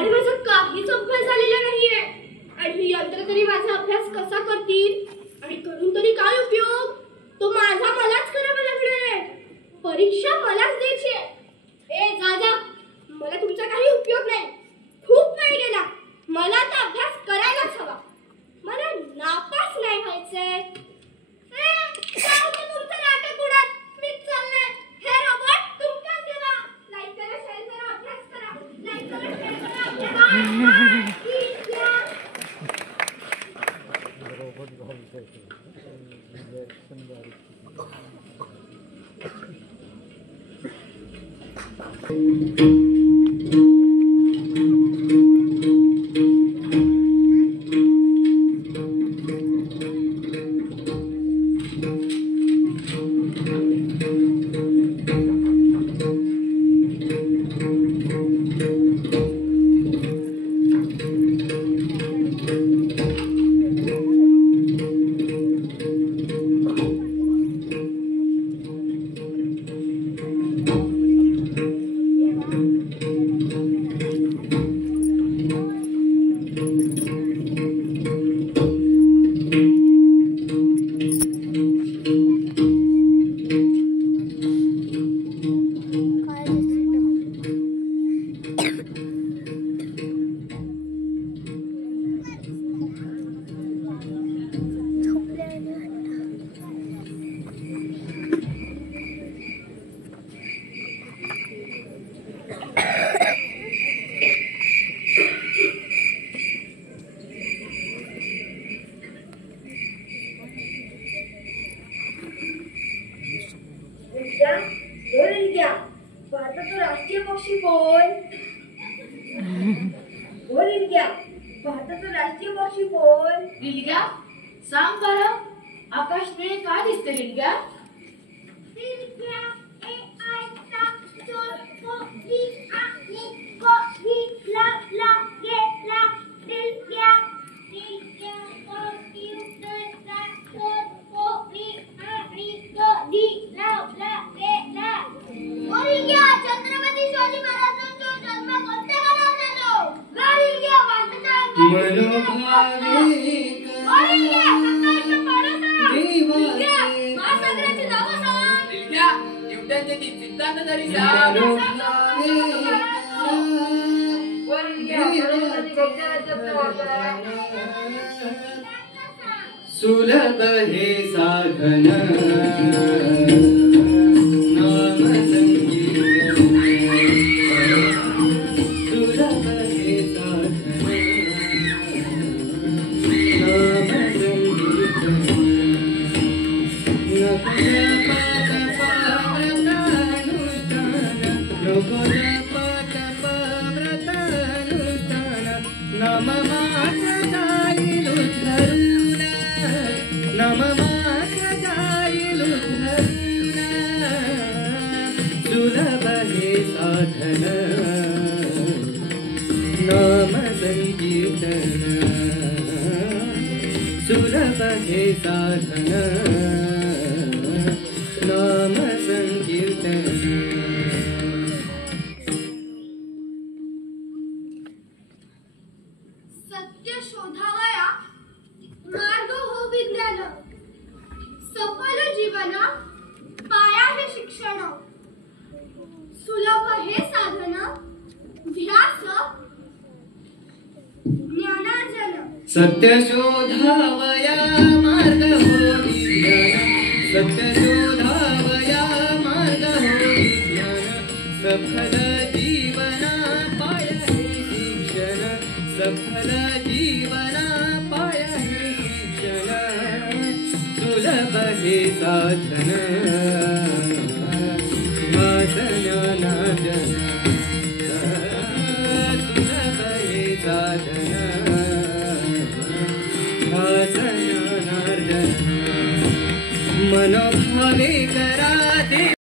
आणि माझा काहीच अभ्यास झालेला नाहीये. आणि ही यंत्र तरी माझा अभ्यास कसा करतील? आणि करून तरी काय उपयोग? तो माझा मलाच करावा लागणार आहे. परीक्षा मलाच द्यायची आहे. ए जा, मला तुमचा काही उपयोग नाही. खूप वेळ गेला. मला तर अभ्यास करायलाच हवा. मला नापास नाही व्हायचंय. तुमचं नाटक उडत. मी चालले. हे रोबोट तुमच्या सेवा. लाईक करा, शेअर करा, अभ्यास करा. लाईक करा, शेअर करा, अभ्यास करा. भारताचा राष्ट्रीय पक्षी कोण? भारताचा राष्ट्रीय पक्षी कोण? रिलग्या, सांग बरं, आकाश निळे का दिसते रिलग्या? सुलभ हे साधन सुलभ हे साधन नाम संकीर्तन. सत्य शोधावया मार्ग हो विज्ञान. सफल जीवन पाया हे शिक्षण. सुलभ हे साधन ध्यास ज्ञानार्जन. सत्य शोधावया मार्ग हो विज्ञान. सत्य शोधावया मार्ग हो विज्ञान. सफल जीवना पाया हे शिक्षण. सफल जीवना पाया हे शिक्षण. सुलभ हे साधन ज्ञानार्जन. सुलभ हे साधन मनोभावे